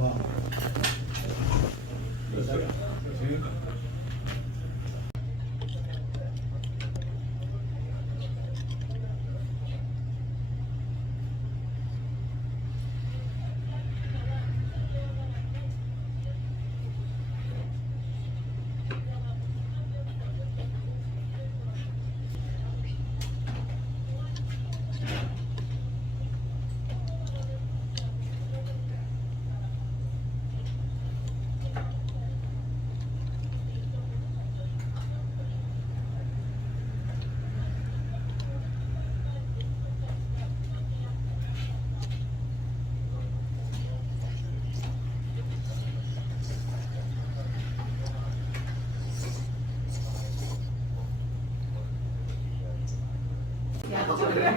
啊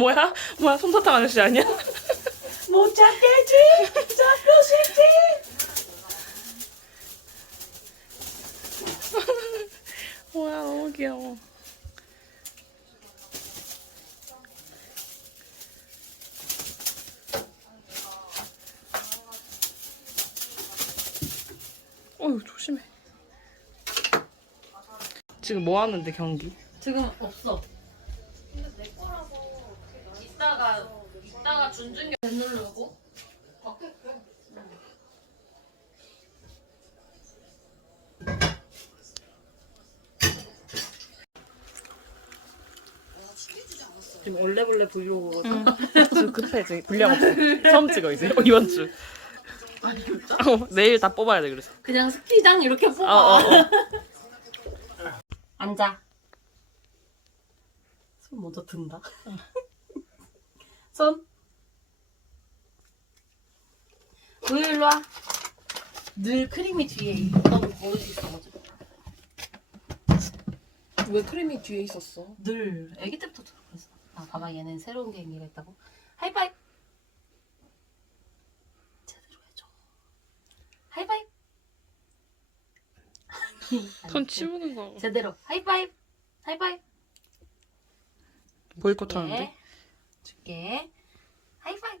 뭐야? 뭐야? 솜사탕 아저씨 아니야? 못 찾겠지? 찾고 싶지? 뭐야? 너무 귀여워. 어휴 조심해. 지금 뭐 하는데 경기? 지금 없어. 근데 내 거라서 이따가 이따가 준준이 누르고 바꿀게. 지금 얼레벌레 브이로그거든. 저 급해 지금 분량 없어. 처음 찍어 이제 어, 이번 주. 아 진짜? 어, 내일 다 뽑아야 돼 그래서. 그냥 스키장 이렇게 어, 뽑아. 어, 어. 앉아. 손 먼저 든다. 손. 우유 일로 와. 늘 크림이 뒤에 있다고 버릇이 있어가지고. 왜 크림이 뒤에 있었어? 늘 아기 때부터 그랬어. 아 봐봐 얘는 새로운 개인기가 있다고. 하이파이브. 제대로 해줘. 하이파이브. 손 치우는 거. 제대로 하이파이브. 하이파이브. 보이콧 하는데. 줄게. 하이파이브.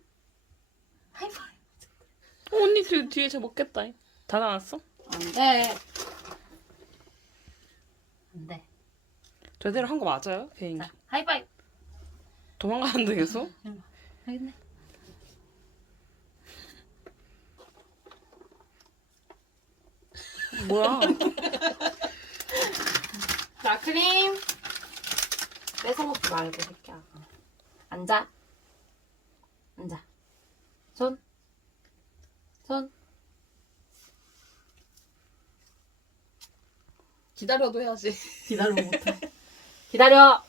어, 언니 뒤, 뒤에 쟤 먹겠다. 다 나왔어? 안 돼. 안 돼. 제대로 한 거 맞아요? 비행기. 자, 하이파이브. 도망가는데 계속? 알겠네. 뭐야? 자, 크림. 뺏어 먹지 말고, 새끼야. 앉아. 앉아. 손. 손. 기다려도 해야지. 기다려 못해. 기다려.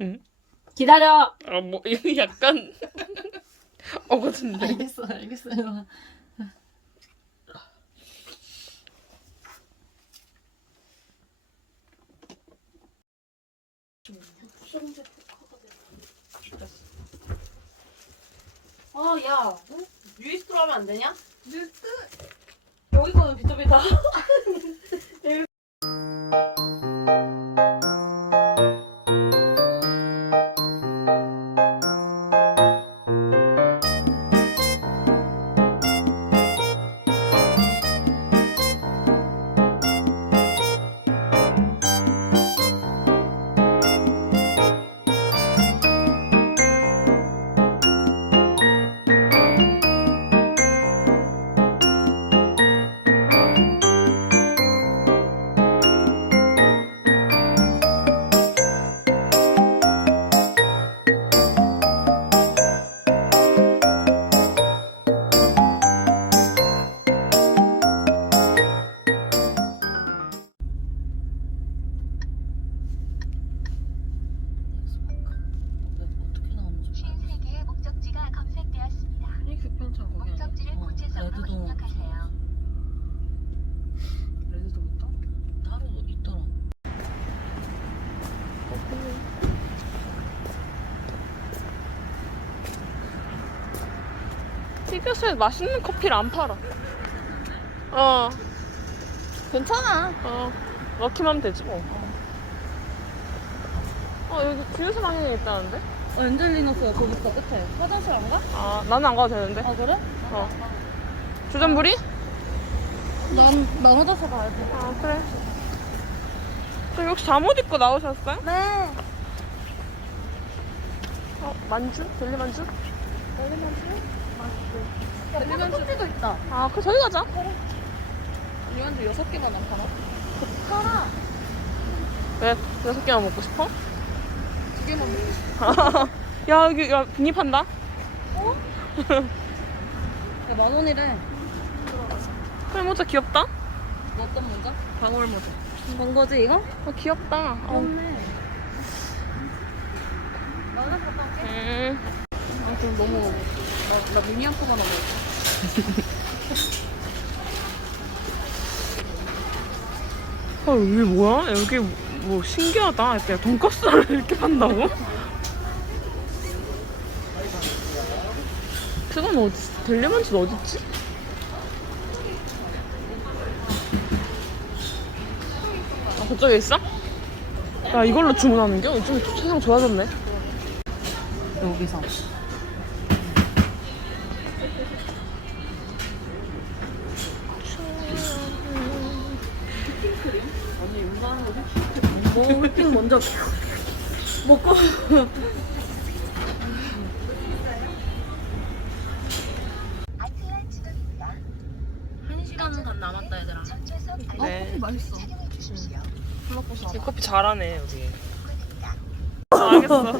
응? 기다려. 아, 뭐, 이거 약간. 어거진데. 알겠어, 알겠어. 이 아, 야, 응? 유이스트로 하면 안 되냐? 유이스트? 여기 거는 비tov이다. 휴게소에 맛있는 커피를 안 팔아. 어, 괜찮아. 어. 하면 되지 뭐. 어, 여기 주유소 방향에 있다는데? 어, 엔젤리너스가 거기 끝에. 화장실 안 가? 아, 나는 안 가도 되는데. 아, 그래? 어. 주전부리? 난, 난 화장실 가야 돼. 아, 그래. 저기 혹시 잠옷 입고 나오셨어요? 네. 어, 만주? 델리 만주? 델리면 커피도 있다. 아, 그 저기 가자. 델리면주 여섯 개만 안 팔아? 팔아. 왜? 여섯 개만 먹고 싶어? 두 개만 먹고 싶어. 야, 여기, 야, 빈입한다? 야, 만 원이래. 그래, 모자 귀엽다? 뭐 어떤 모자? 방울 모자. 본 거지, 이거? 어, 귀엽다. 어. 귀엽네. 나는 갔다 올게. 음. 아, 그럼 너무, 나, 나 미니 한 포만 하고. 아, 여기 뭐야? 여기 뭐 신기하다. 이렇게 돈가스를 이렇게 판다고? 그건 어디, 델리만주는 어딨지? 아, 그쪽에 있어? 야, 이걸로 주문하는 게? 요즘 세상 좋아졌네. 여기서. 먼저 먹고 한 시간은 반 남았다 얘들아. 네. 커피 맛있어. 이 커피 잘하네, 여기. 아, 알겠어.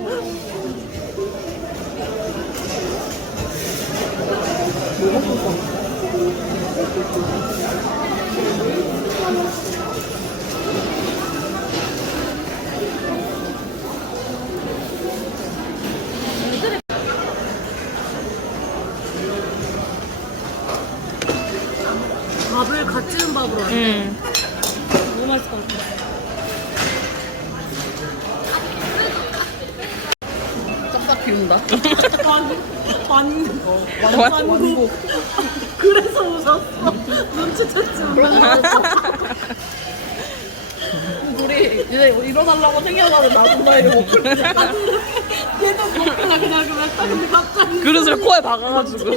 밥을 갓 지은 밥으로 해. 음. 너무 맛있을 것 같아. 싹싹 비운다. 완, 완, 완고. 그래서 웃었어. 눈치챘지. 우리 이제 일어나려고 생겨가지고 나본다 이러고 얘도 먹으려 그냥 그랬다 근데 갑자기 그릇을 코에 박아가지고.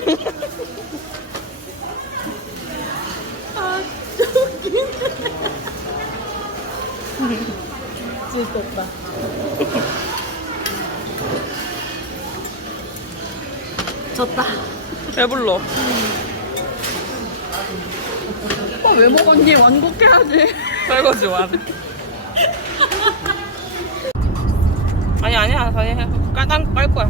즐겁다. 졌다. 배불러. 왜 먹었니? 완곡해야지. 설거지 완. 아니 아니야 다시 해. 깔, 깔 거야.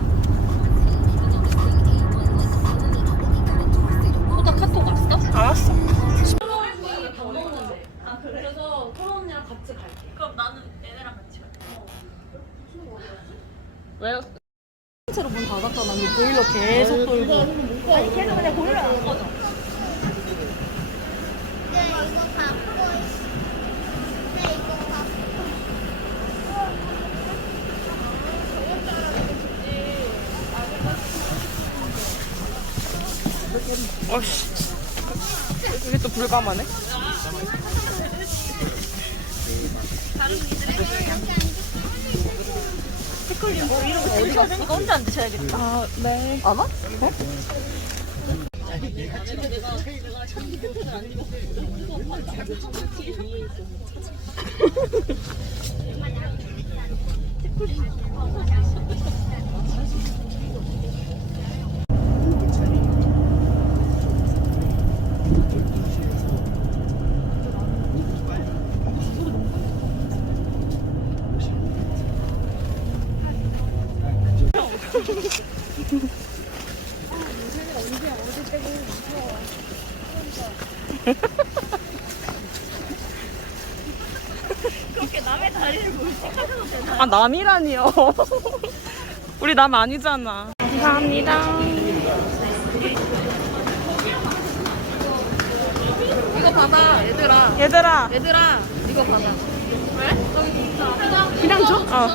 호다 카톡 왔어? 알았어. 아, 그래서 토론 언니랑 같이 갈게. 그럼 나는 얘네랑 같이 갈게. 왜? 채로 문 닫았잖아. 이 보일러 계속 돌고. 아니, 계속 그냥 보일러 안 꺼져. 어씨. 이게 또 불감하네. 어디 갔어? 혼자 안 드셔야겠다. 아 네. 안 와? 아 아니 내가 내가 내가 참 좋지 않은 것 같아. 이거 엄마 잘못 참 좋지. 참 좋지. 엄마 나 남이라니요. 우리 남 아니잖아. 감사합니다. 이거 받아 얘들아 얘들아. 얘들아 이거 받아 왜? 그냥 줘? 어.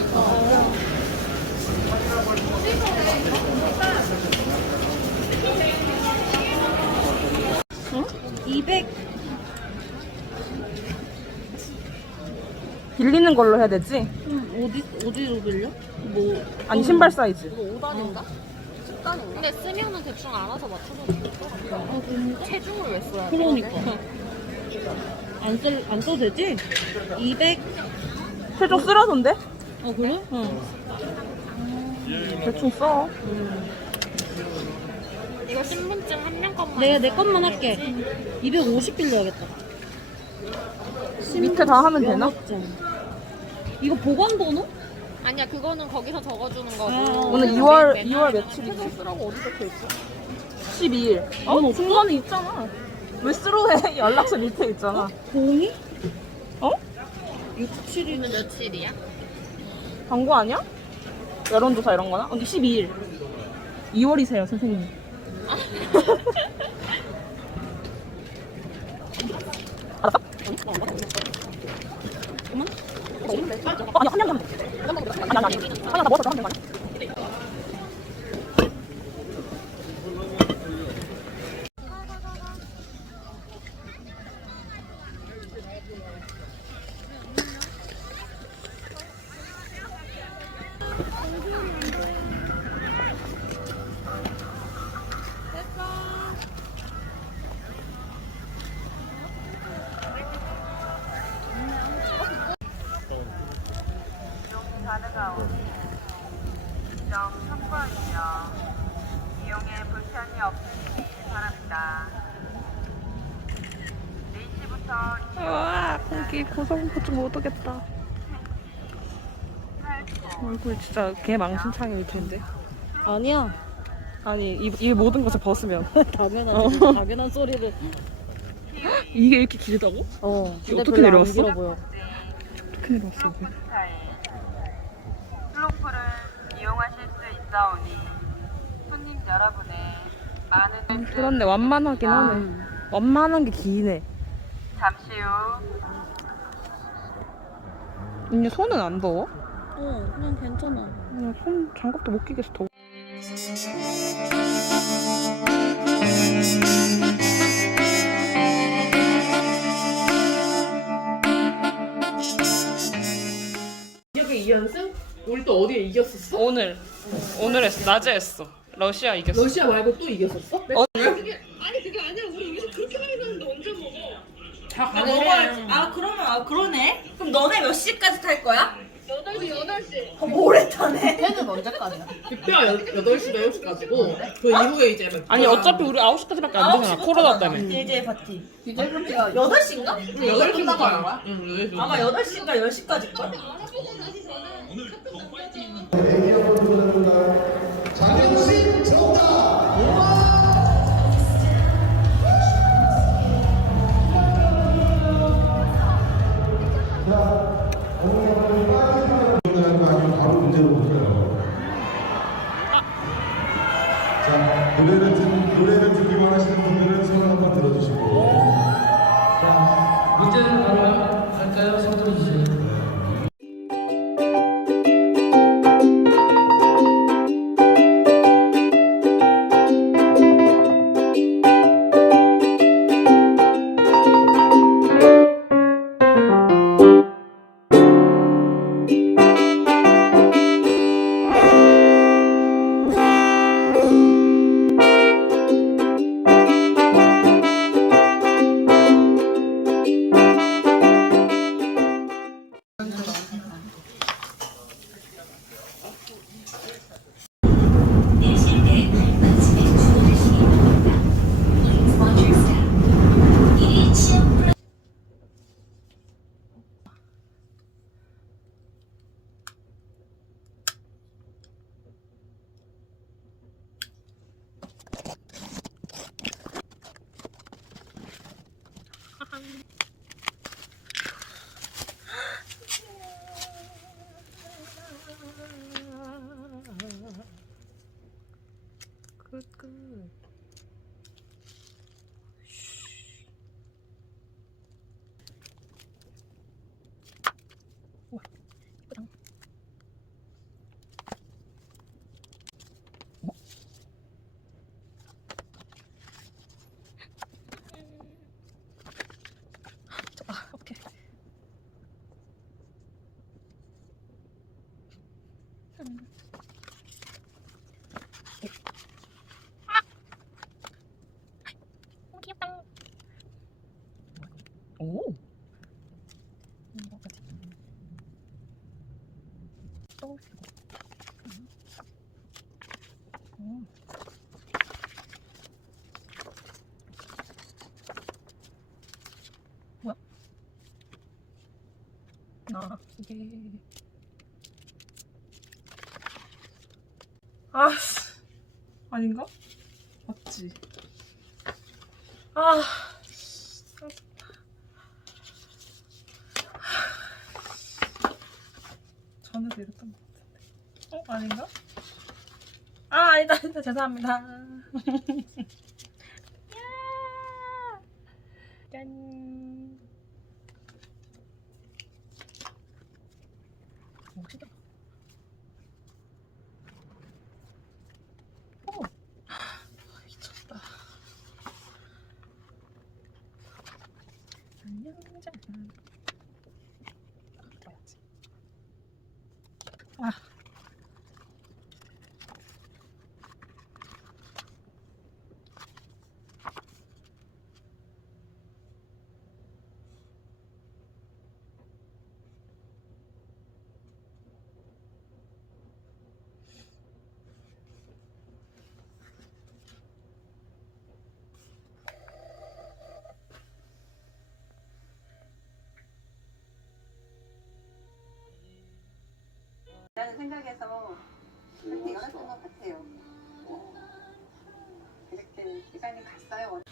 응? 200 빌리는 걸로 해야 되지? 어디 어디로 빌려? 뭐 아니 신발 사이즈. 이거 5단인가? 10단인가? 근데 쓰면은 대충 알아서 맞춰도 되더라고. 체중을 왜 써야 돼? 그러니까 안쓸안 써도 되지? 200. 최종 쓰라던데? 어 그래? 응. 대충 써. 이거 신분증 한 명 것만 내가 내 것만 할게. 250 빌려야겠다. 밑에 다 하면 되나? 영업증. 이거 보관 번호? 아니야 그거는 거기서 적어주는 거고 아, 오늘 그래서 2월 맨- 2월 맨날 며칠이지? 최종 쓰라고 어디 적혀 있어? 12일. 어? 중간에 있잖아. 왜 쓰러해? 연락처 밑에 있잖아. 02? 어? 67일. 오늘 며칠이야? 광고 아니야? 여론조사 이런 거나? 언니 12일. 2월이세요, 선생님. 알았어? 어, 아니, 한명 하면 돼. 아니, 아니, 아니. 하나 다 먹어서 하면 되는 거 아니야? 얼굴 진짜 개 망신창일 텐데. 아니야. 아니, 이, 이 모든 것을 벗으면. 당연한 어. 당연한 소리를. 이게 이렇게 길다고? 어. 이거 근데 어떻게 별로 안 내려왔어? 길어 보여. 어떻게 내려왔어, 이게? 슬로프를 이용하실 수 있사오니 손님 여러분의 많은 그렇네, 완만하긴 하네. 완만한 게 기네. 잠시 후 언니 손은 안 더워? 어, 그냥 괜찮아. 그냥 손 장갑도 못 끼겠어 더워. 이게 2연승? 우리 또 어디에 이겼었어? 오늘 오늘 했어 낮에 했어. 러시아 이겼어. 러시아 말고 또 이겼었어? 어? 다 아, 가능해. 먹어야지. 아 그러면 아 그러네. 그럼 너네 몇 시까지 탈 거야? 8시 8시. 어, 모레 타네. 걔는 언제까지야? 뷔페가 8시, 7시까지고 그 이후에 이제 뭐 아니 어차피 우리 9시까지밖에 안 되잖아. 코로나 때문에. DJ 파티. DJ 파티가 8시인가? 8시부터 가는 거야? 응, 8시. 아마 8시인가 10시까지 걸. 장현식 자, 노래를, 듣, 노래를 듣기 원하시는 분들은 손을 한번 들어주시고. 문제는 바로 할까요? 손 들어 주세요. 아 이게 아 아닌가? 맞지? 아 전에도 이랬던 것 같은데 어? 아닌가? 아 아니다 아니다 죄송합니다 야! 짠 멋지다 어 미쳤다 안녕 짠 봐야지 아 생각에서 그렇게 열었던 것 같아요. 이렇게 시간이 갔어요.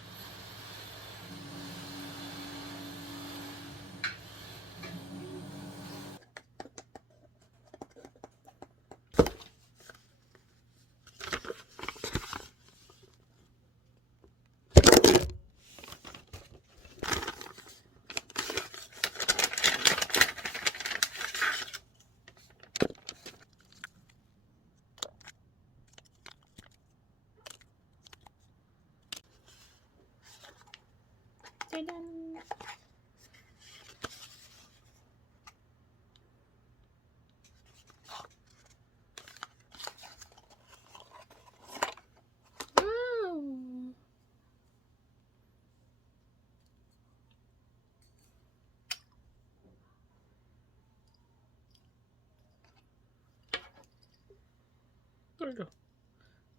떨려.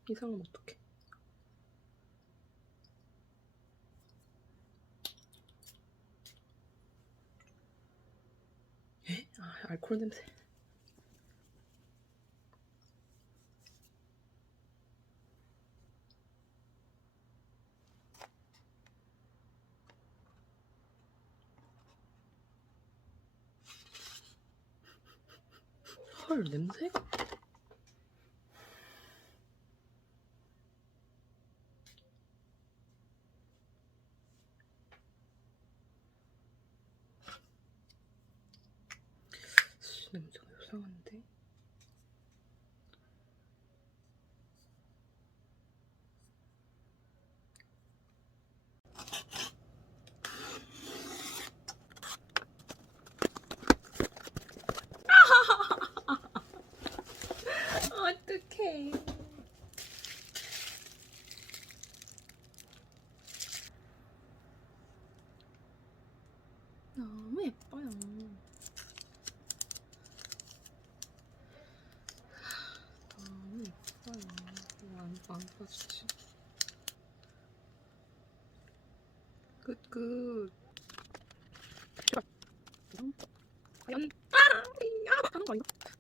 이상하면 어떡해. 에? 아 알코올 냄새. 헐 냄새가 씨, 냄새가 이상한데 어떡해 너무 예뻐요 너무 예뻐요 왜안 안 빠지지 끝끝 과연 아! 아! 하는 거 아닌가?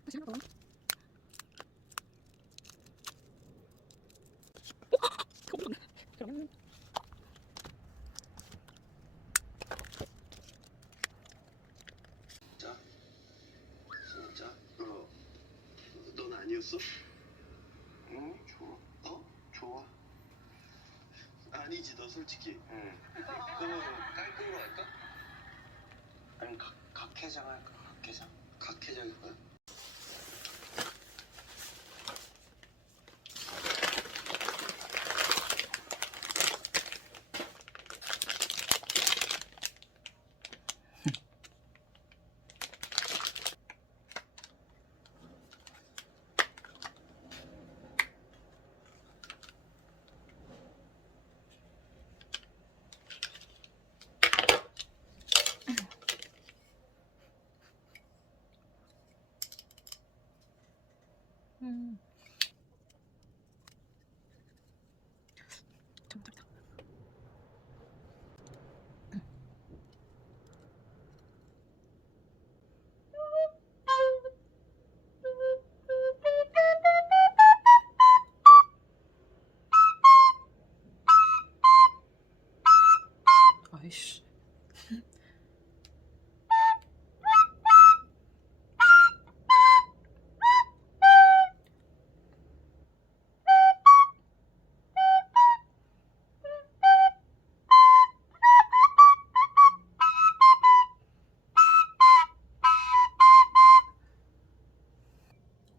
아이씨.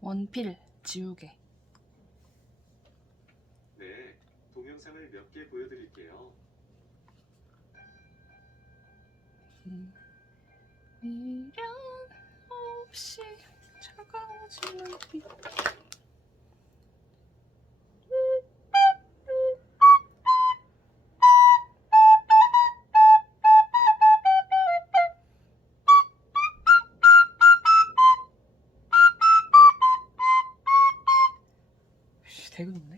원필 지우개. 네, 동영상을 몇 개 보여드릴게요. 없이 차가워지는 빛. 되게.